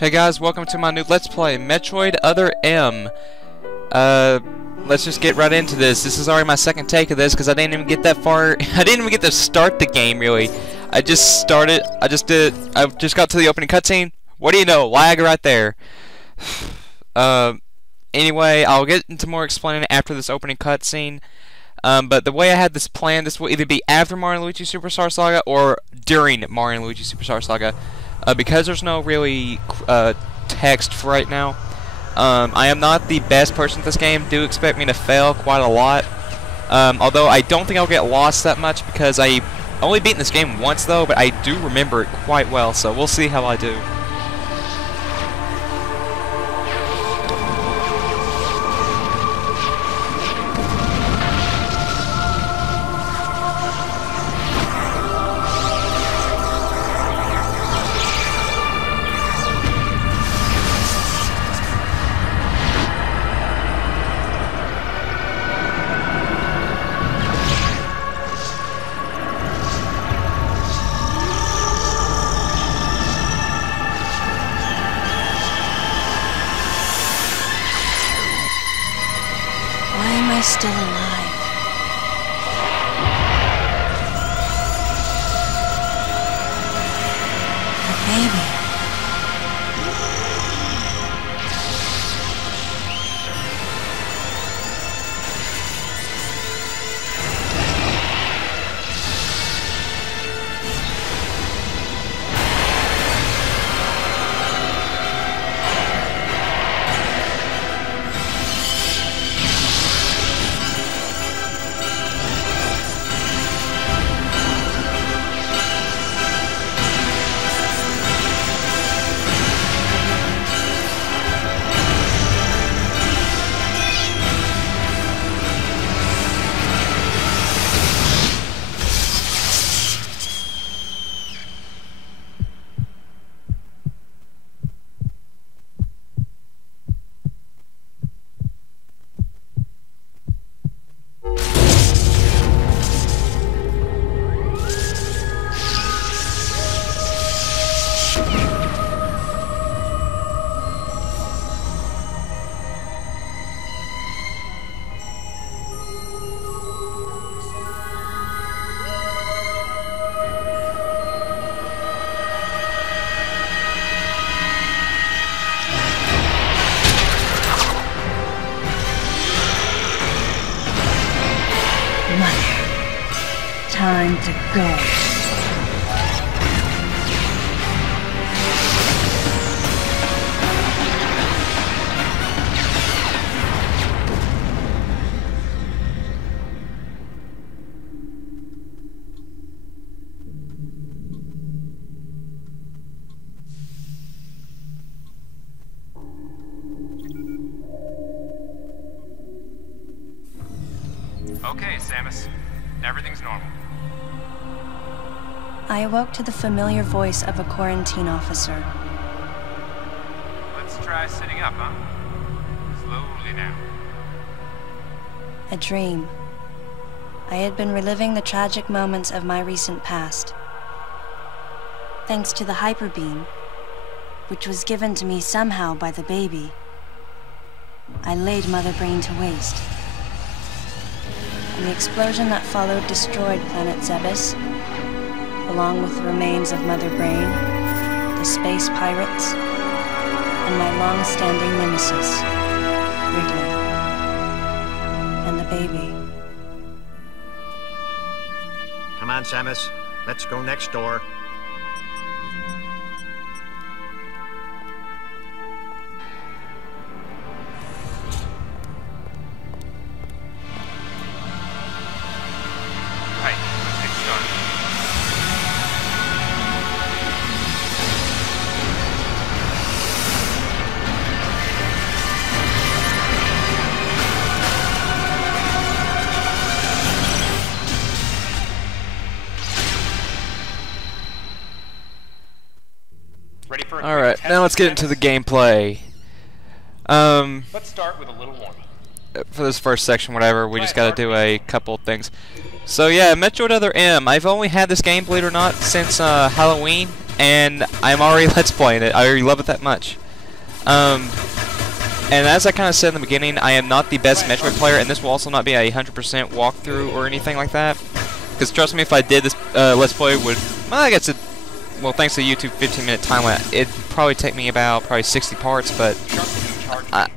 Hey guys, welcome to my new Let's Play, Metroid Other M. Let's just get right into this. This is already my second take of this because I didn't even get that far. I didn't even get to start the game, really. I just got to the opening cutscene. What do you know? Lag right there. Anyway, I'll get into more explaining after this opening cutscene. But the way I had this planned, this will either be after Mario & Luigi Superstar Saga or during Mario & Luigi Superstar Saga. Because there's no really text for right now, I am not the best person at this game. Do expect me to fail quite a lot. Although I don't think I'll get lost that much because I only beaten this game once though, but I do remember it quite well, so we'll see how I do. Why am I still alive? The baby. Time to go. Okay, Samus. Everything's normal. I awoke to the familiar voice of a quarantine officer. Let's try sitting up, huh? Slowly now. A dream. I had been reliving the tragic moments of my recent past. Thanks to the hyper beam, which was given to me somehow by the baby, I laid Mother Brain to waste. And the explosion that followed destroyed Planet Zebes, along with the remains of Mother Brain, the space pirates, and my long-standing nemesis, Ridley, and the baby. Come on, Samus. Let's go next door. Right, let's get started. Ready for a quick Alright, test, now let's get into the Samus? gameplay. Let's start with a little warm-up. For this first section, whatever, we just gotta do a couple things. So yeah, Metroid Other M. I've only had this game, believe it or not, since Halloween. and I'm already Let's Playing it. I already love it that much. And as I kind of said in the beginning, I am not the best Metroid player, and this will also not be a 100% walkthrough or anything like that. Because trust me, if I did this Let's Play, well, I guess well, thanks to YouTube 15-minute time limit, it'd probably take me about 60 parts, but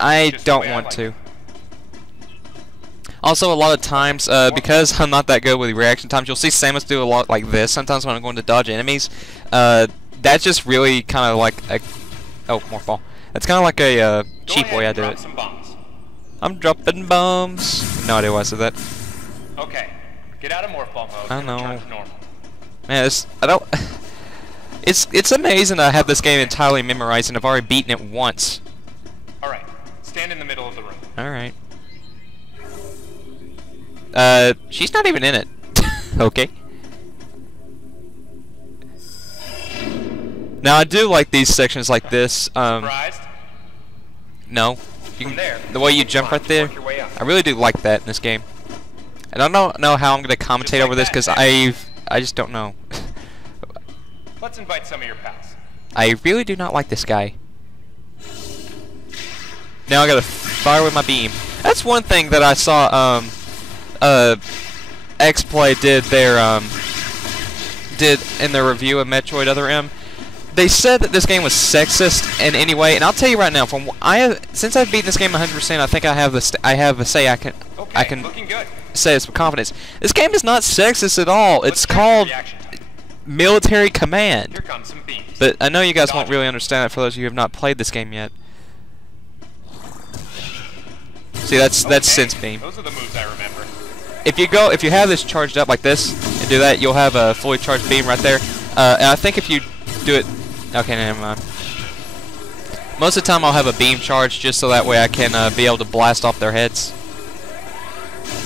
I don't want to. Also, a lot of times, because I'm not that good with reaction times, you'll see Samus do a lot like this. Sometimes when I'm going to dodge enemies, that's just really kind of like a... Oh, more fall. That's kind of like a cheap way I do it. I'm dropping bombs. No idea why I said that. Okay, get out of morph ball mode. I know. And return to normal. Man, I don't... It's amazing I have this game entirely memorized and I've already beaten it once. Alright, stand in the middle of the room. Alright. She's not even in it. Okay. Now I do like these sections like this. Surprised? No. You can, the way you jump right there, I really do like that in this game. And I don't know how I'm going to commentate over this because I just don't know. Let's invite some of your pals. I really do not like this guy. Now I gotta fire with my beam. That's one thing that I saw X-Play did in their review of Metroid Other M. They said that this game was sexist in any way, and I'll tell you right now, since I've beaten this game 100%, I think I have a say I can say this with confidence. This game is not sexist at all. It's called Military Command. Here comes some beams. But I know you guys won't really understand that for those of you who have not played this game yet. See, that's Sense Beam. Those are the moves I remember. If you have this charged up like this and do that, you'll have a fully charged beam right there. And I think if you do it, okay, never mind. Most of the time, I'll have a beam charged just so that way I can be able to blast off their heads.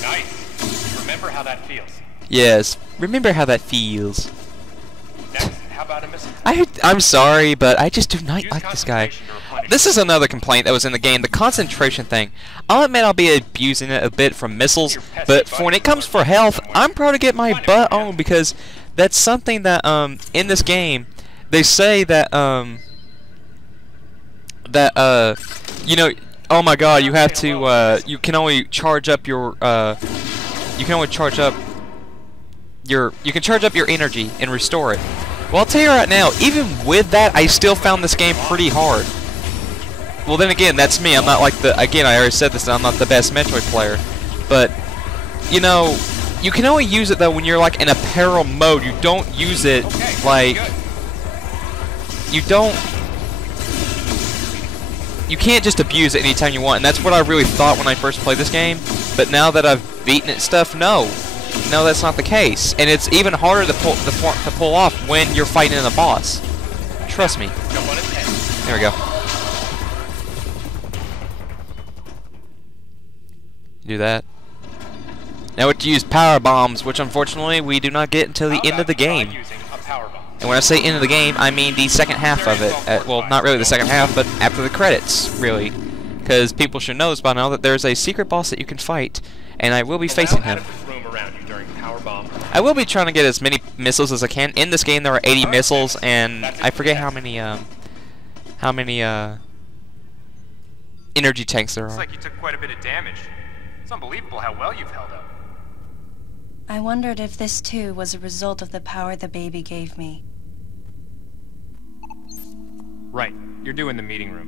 Nice. Remember how that feels. Yes, remember how that feels. Next, how about a missile? I'm sorry, but I just do not like this guy. This is another complaint that was in the game, the concentration thing. I'll admit I'll be abusing it a bit from missiles, but for when it comes for health, I'm proud to get my butt on because that's something that in this game they say that you know, oh my god, you have to you can only charge up your you can charge up your energy and restore it. Well, I'll tell you right now, even with that, I still found this game pretty hard. Well, then again, that's me. I'm not like again, I already said this, I'm not the best Metroid player. But, you know, you can only use it, though, when you're, like, in a peril mode. You don't use it, like... You can't just abuse it anytime you want, and that's what I really thought when I first played this game. But now that I've beaten it stuff, no, that's not the case, and it's even harder to pull off when you're fighting a boss. Trust me. There we go. Do that. Now we have to use power bombs, which unfortunately we do not get until the end of the game. And when I say end of the game, I mean the second half of it. Well, not really the second half, but after the credits, really. Because people should know this by now that there's a secret boss that you can fight, and I will be facing him. I will be trying to get as many missiles as I can. In this game there are 80 missiles, and I forget how many energy tanks there are. Looks like you took quite a bit of damage. It's unbelievable how well you've held up. I wondered if this too was a result of the power the baby gave me. Right, you're due in the meeting room.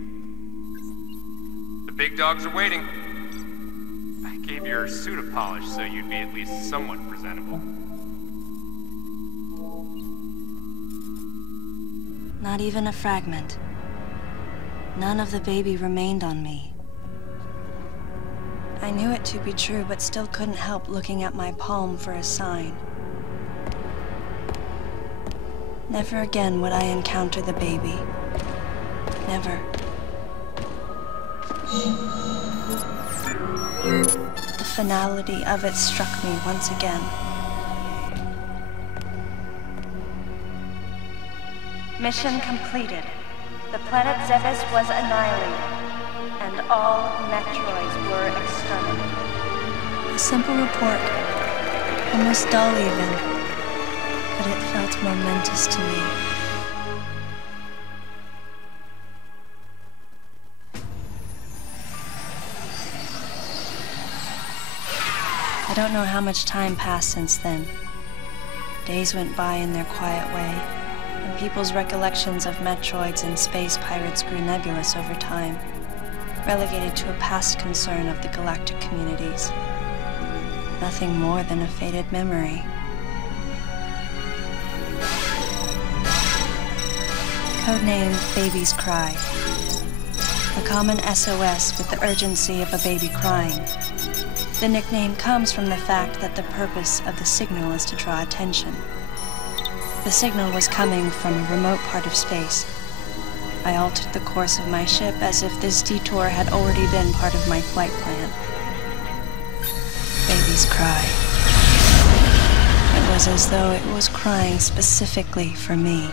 The big dogs are waiting. I gave your suit a polish so you'd be at least somewhat presentable. Not even a fragment. None of the baby remained on me. I knew it to be true, but still couldn't help looking at my palm for a sign. Never again would I encounter the baby. Never. The finality of it struck me once again. Mission completed. The planet Zebes was annihilated, and all Metroids were exterminated. A simple report, almost dull even, but it felt momentous to me. I don't know how much time passed since then. Days went by in their quiet way, and people's recollections of Metroids and space pirates grew nebulous over time, relegated to a past concern of the galactic communities. Nothing more than a faded memory. Codename Baby's Cry. A common SOS with the urgency of a baby crying. The nickname comes from the fact that the purpose of the signal is to draw attention. The signal was coming from a remote part of space. I altered the course of my ship as if this detour had already been part of my flight plan. Baby's Cry. It was as though it was crying specifically for me.